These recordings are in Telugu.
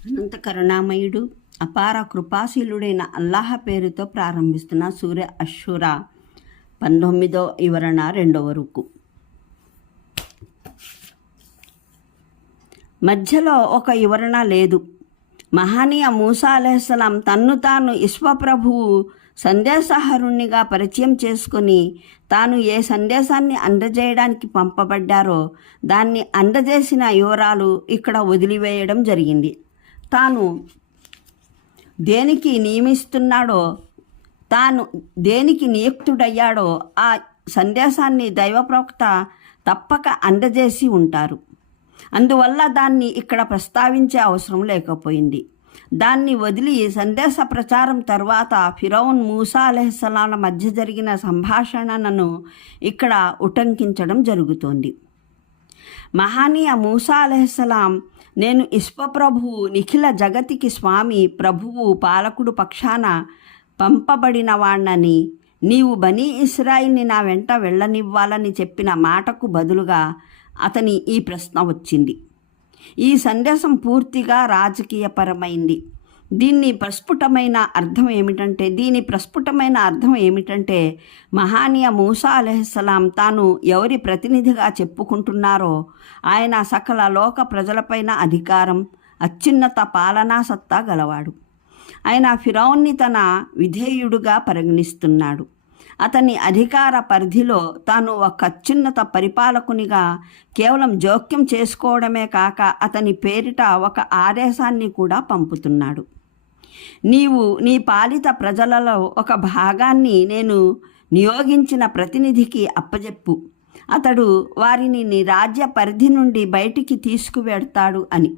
అనంత కరుణామయుడు అపార కృపాశీలుడైన అల్లాహ్ పేరుతో ప్రారంభిస్తున్న సూర్య అష్షూరా 19వ వివరణ 2వ రుకు. మధ్యలో ఒక వివరణ లేదు. మహనీయ మూసా అలైహిస్సలాం తన్ను తాను విశ్వప్రభువు సందేశహరుణ్ణిగా పరిచయం చేసుకుని తాను ఏ సందేశాన్ని అందజేయడానికి పంపబడ్డారో దాన్ని అందజేసిన వివరాలు ఇక్కడ వదిలివేయడం జరిగింది. తాను దేనికి నియమిస్తున్నాడో, తాను దేనికి నియుక్తుడయ్యాడో ఆ సందేశాన్ని దైవ ప్రవక్త తప్పక అందజేసి ఉంటారు. అందువల్ల దాన్ని ఇక్కడ ప్రస్తావించే అవసరం లేకపోయింది. దాన్ని వదిలి సందేశ ప్రచారం తర్వాత ఫిరౌన్ మూసా అలైహిస్సలాంల మధ్య జరిగిన సంభాషణను ఇక్కడ ఉటంకించడం జరుగుతోంది. మహనీయ మూసా అలైహిస్సలాం, నేను విశ్వప్రభువు, నిఖిల జగతికి స్వామి, ప్రభువు, పాలకుడు పక్షాన పంపబడిన వాణ్ణని, నీవు బనీ ఇస్రాయిల్ని నా వెంట వెళ్ళనివ్వాలని చెప్పిన మాటకు బదులుగా అతని ఈ ప్రశ్న వచ్చింది. ఈ సందేశం పూర్తిగా రాజకీయపరమైంది. దీని ప్రస్ఫుటమైన అర్థం ఏమిటంటే మహనీయ మూసా అలైహిస్సలాం తాను ఎవరి ప్రతినిధిగా చెప్పుకుంటున్నారో ఆయన సకల లోక ప్రజలపైన అధికారం, అత్యున్నత పాలనా సత్తా గలవాడు. ఆయన ఫిరౌన్ని తన విధేయుడుగా పరిగణిస్తున్నాడు. అతని అధికార పరిధిలో తాను ఒక అత్యున్నత పరిపాలకునిగా కేవలం జోక్యం చేసుకోవడమే కాక అతని పేరిట ఒక ఆదేశాన్ని కూడా పంపుతున్నాడు. నీవు నీ పాలిత ప్రజలలో ఒక భాగాన్ని నేను నియోగించిన ప్రతినిధికి అప్పజెప్పు, అతడు వారిని నీ రాజ్య పరిధి నుండి బయటికి తీసుకువెడతాడు అని.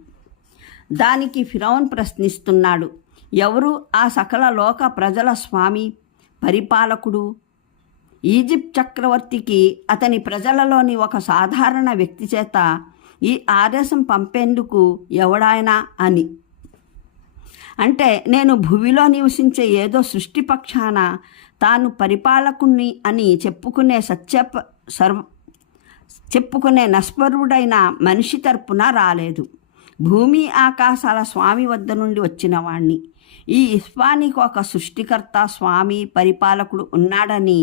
దానికి ఫిరౌన్ ప్రశ్నిస్తున్నాడు, ఎవరు ఆ సకల లోక ప్రజల స్వామి, పరిపాలకుడు? ఈజిప్ట్ చక్రవర్తికి అతని ప్రజలలోని ఒక సాధారణ వ్యక్తి చేత ఈ ఆదేశం పంపేందుకు ఎవడాయనా అని. అంటే నేను భూమిలో నివసించే ఏదో సృష్టి పక్షాన తాను పరిపాలకుణ్ణి అని చెప్పుకునే నస్వరుడైన మనిషి తరపున రాలేదు. భూమి ఆకాశాల స్వామి వద్ద నుండి వచ్చిన వాణ్ణి. ఈ విశ్వానికి ఒక సృష్టికర్త, స్వామి, పరిపాలకుడు ఉన్నాడని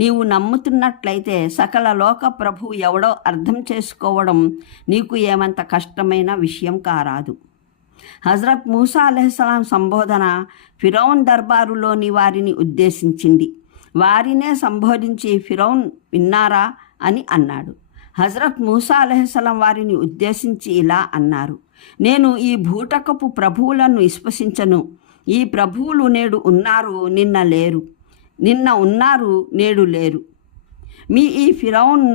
నీవు నమ్ముతున్నట్లయితే సకల లోక ప్రభువు ఎవడో అర్థం చేసుకోవడం నీకు ఏమంత కష్టమైన విషయం కారాదు. హజరత్ మూసా అలైహిస్సలాం సంబోధన ఫిరౌన్ దర్బారులోని వారిని ఉద్దేశించింది. వారినే సంబోధించి ఫిరౌన్ విన్నారా అని అన్నాడు. హజరత్ మూసా అలైహిస్సలాం వారిని ఉద్దేశించి ఇలా అన్నారు, నేను ఈ భూటకపు ప్రభువులను విశ్వసించను. ఈ ప్రభువులు నేడు ఉన్నారు, నిన్న లేరు, నిన్న ఉన్నారు, నేడు లేరు. ఈ ఫిరౌన్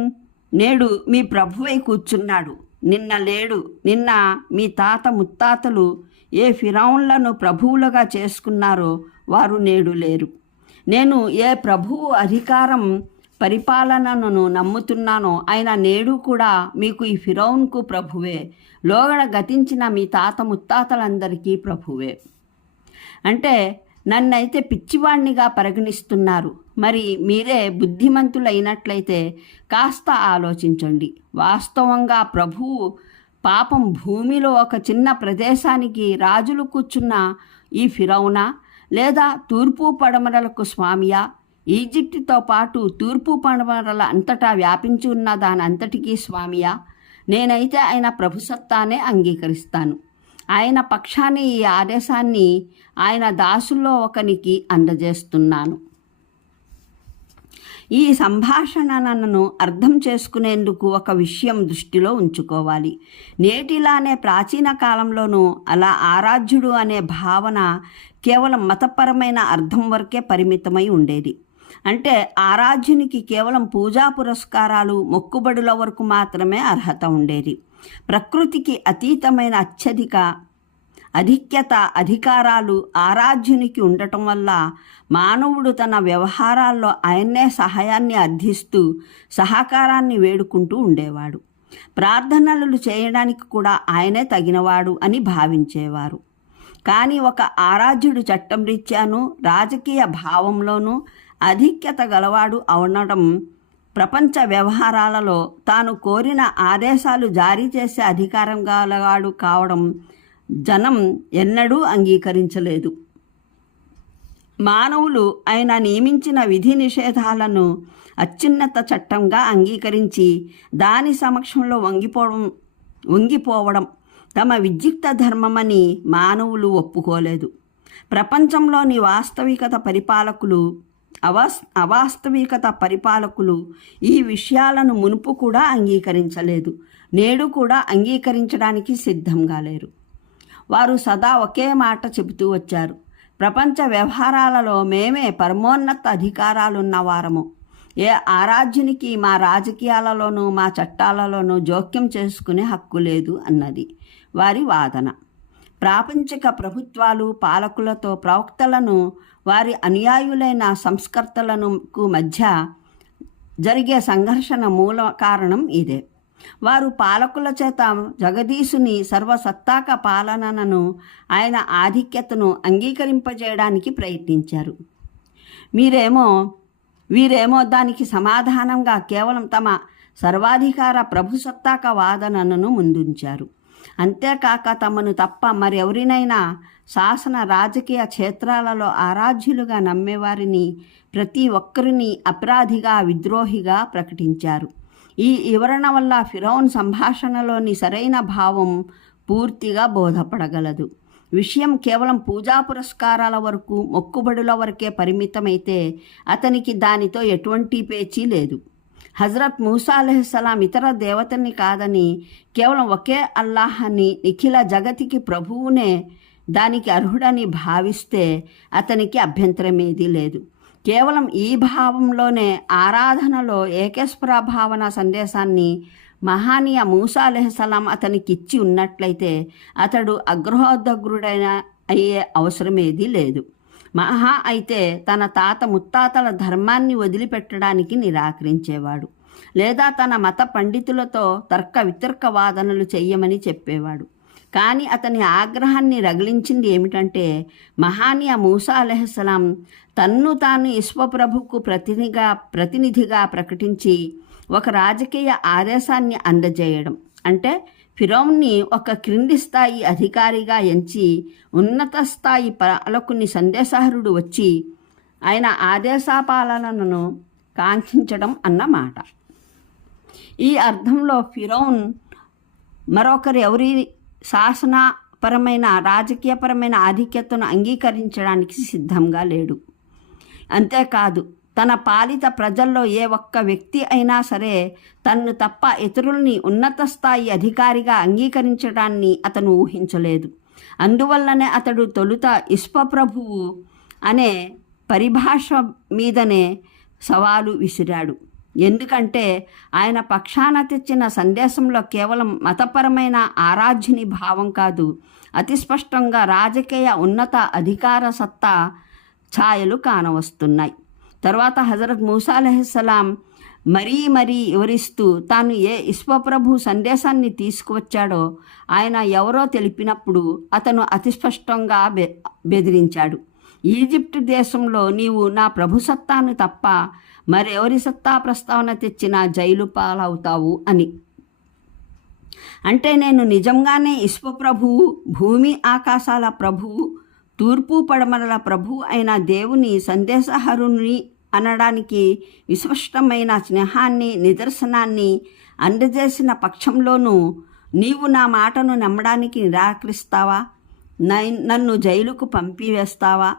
నేడు మీ ప్రభువై కూర్చున్నాడు, నిన్న లేడు. నిన్న మీ తాత ముత్తాతలు ఏ ఫిరౌన్లను ప్రభువులుగా చేసుకున్నారో వారు నేడు లేరు. నేను ఏ ప్రభువు అధికారం, పరిపాలనను నమ్ముతున్నానో ఆయన నేడు కూడా మీకు ఈ ఫిరౌన్కు ప్రభువే, లోగడ గతించిన మీ తాత ముత్తాతలందరికీ ప్రభువే. అంటే నన్నైతే పిచ్చివాణ్ణిగా పరిగణిస్తున్నారు. మరి మీరే బుద్ధిమంతులైనట్లయితే కాస్త ఆలోచించండి. వాస్తవంగా ప్రభువు పాపం భూమిలో ఒక చిన్న ప్రదేశానికి రాజులు కూర్చున్న ఈ ఫిరౌనా, లేదా తూర్పు పడమరలకు స్వామియా? ఈజిప్టుతో పాటు తూర్పు పడమరల అంతటా వ్యాపించి ఉన్న దానంతటికీ స్వామియా? నేనైతే ఆయన ప్రభుసత్తానే అంగీకరిస్తాను. ఆయన పక్షాన్ని ఈ ఆదేశాన్ని ఆయన దాసుల్లో ఒకనికి అందజేస్తున్నాను. ఈ సంభాషణను అర్థం చేసుకునేందుకు ఒక విషయం దృష్టిలో ఉంచుకోవాలి. నేటిలానే ప్రాచీన కాలంలోనూ అలా ఆరాధ్యుడు అనే భావన కేవలం మతపరమైన అర్థం వరకే పరిమితమై ఉండేది. అంటే ఆరాధ్యునికి కేవలం పూజా పురస్కారాలు, మొక్కుబడుల వరకు మాత్రమే అర్హత ఉండేది. ప్రకృతికి అతీతమైన అధిక్యత, అధికారాలు ఆరాధ్యునికి ఉండటం వల్ల మానవుడు తన వ్యవహారాల్లో ఆయన్నే సహాయాన్ని అర్థిస్తూ సహకారాన్ని వేడుకుంటూ ఉండేవాడు. ప్రార్థనలు చేయడానికి కూడా ఆయనే తగినవాడు అని భావించేవారు. కానీ ఒక ఆరాధ్యుడు చట్టం రీత్యాను, రాజకీయ భావంలోనూ అధిక్యత గలవాడు అవనడం, ప్రపంచ వ్యవహారాలలో తాను కోరిన ఆదేశాలు జారీ చేసే అధికారం గలవాడు కావడం జనం ఎన్నడూ అంగీకరించలేదు. మానవులు ఆయన నియమించిన విధి నిషేధాలను అత్యున్నత చట్టంగా అంగీకరించి దాని సమక్షంలో వంగిపోవడం తమ విద్యుక్త ధర్మమని మానవులు ఒప్పుకోలేదు. ప్రపంచంలోని అవాస్తవికత పరిపాలకులు ఈ విషయాలను మునుపు కూడా అంగీకరించలేదు, నేడు కూడా అంగీకరించడానికి సిద్ధంగా లేరు. వారు సదా ఒకే మాట చెబుతూ వచ్చారు: ప్రపంచ వ్యవహారాలలో మేమే పరమోన్నత అధికారాలున్న వారము. ఏ ఆరాధ్యునికి మా రాజకీయాలలోనూ మా చట్టాలలోనూ జోక్యం చేసుకునే హక్కు లేదు అన్నది వారి వాదన. ప్రాపంచిక ప్రభుత్వాలు పాలకులతో ప్రవక్తలను వారి అనుయాయులైన సంస్కర్తలకు మధ్య జరిగే సంఘర్షణ మూల కారణం ఇదే. వారు పాలకుల చేత జగదీశుని సర్వసత్తాక పాలనను, ఆయన ఆధిక్యతను అంగీకరింపజేయడానికి ప్రయత్నించారు. వీరేమో దానికి సమాధానంగా కేవలం తమ సర్వాధికార ప్రభుసత్తాక వాదనను ముందుంచారు. అంతేకాక తమను తప్ప మరెవరినైనా శాసన రాజకీయ క్షేత్రాలలో ఆరాధ్యులుగా నమ్మేవారిని ప్రతి ఒక్కరిని అపరాధిగా, విద్రోహిగా ప్రకటించారు. ఈ వివరణ వల్ల ఫిరౌన్ సంభాషణలోని సరైన భావం పూర్తిగా బోధపడగలదు. విషయం కేవలం పూజా పురస్కారాల వరకు, మొక్కుబడుల వరకే పరిమితమైతే అతనికి దానితో ఎటువంటి పేచీ లేదు. హజరత్ మూసా అలైహిస్సలాం ఇతర దేవతని కాదని, కేవలం ఒకే అల్లాహ్ అని, నిఖిల జగతికి ప్రభువునే దానికి అర్హుడని భావిస్తే అతనికి అభ్యంతరమేదీ లేదు. కేవలం ఈ భావంలోనే ఆరాధనలో ఏకేశ్వర భావన సందేశాన్ని మహానీయ మూసా అలైహిస్సలాం అతనికి ఇచ్చి ఉన్నట్లయితే అతడు అగ్రహోదగ్రుడైన అయ్యే అవసరమేదీ లేదు. మహా అయితే తన తాత ముత్తాతల ధర్మాన్ని వదిలిపెట్టడానికి నిరాకరించేవాడు, లేదా తన మత పండితులతో తర్క వితర్క వాదనలు చెయ్యమని చెప్పేవాడు. కానీ అతని ఆగ్రహాన్ని రగిలించింది ఏమిటంటే, మహానీయ మూసా అలైహిస్సలాం తన్ను తాను విశ్వప్రభుకు ప్రతినిధిగా ప్రకటించి ఒక రాజకీయ ఆదేశాన్ని అందజేయడం, అంటే ఫిరౌన్ని ఒక క్రింది స్థాయి అధికారిగా ఎంచి ఉన్నత స్థాయి పాలకుని సందేశహరుడు వచ్చి ఆయన ఆదేశపాలనను కాంక్షించడం అన్నమాట. ఈ అర్థంలో ఫిరౌన్ మరొకరు ఎవరి శాసనపరమైన, రాజకీయపరమైన ఆధిక్యతను అంగీకరించడానికి సిద్ధంగా లేడు. అంతేకాదు, తన పాలిత ప్రజల్లో ఏ ఒక్క వ్యక్తి అయినా సరే తన్ను తప్ప ఇతరుల్ని ఉన్నత స్థాయి అధికారిగా అంగీకరించడాన్ని అతను ఊహించలేదు. అందువల్లనే అతడు తొలుత విశ్వప్రభువు అనే పరిభాష మీదనే సవాలు విసిరాడు. ఎందుకంటే ఆయన పక్షాన తెచ్చిన సందేశంలో కేవలం మతపరమైన ఆరాధ్యుని భావం కాదు, అతి స్పష్టంగా రాజకీయ ఉన్నత అధికార సత్తా ఛాయలు కానవస్తున్నాయి. తర్వాత హజరత్ మూసా అలైహిస్సలాం మరీ వివరిస్తూ తాను ఏ విశ్వప్రభు సందేశాన్ని తీసుకువచ్చాడో ఆయన ఎవరో తెలిపినప్పుడు అతను అతి స్పష్టంగా బెదిరించాడు: ఈజిప్ట్ దేశంలో నీవు నా ప్రభు సత్తాను తప్ప మరెవరి సత్తా ప్రస్తావన తెచ్చినా జైలు పాలవుతావు అని. అంటే నేను నిజంగానే విశ్వప్రభువు, భూమి ఆకాశాల ప్రభువు, తూర్పు పడమరల ప్రభువు అయిన దేవుని సందేశహరుని అనడానికి విస్పష్టమైన స్నేహాన్ని, నిదర్శనాన్ని అందజేసిన పక్షంలోనూ నీవు నా మాటను నమ్మడానికి నిరాకరిస్తావా? నన్ను జైలుకు పంపివేస్తావా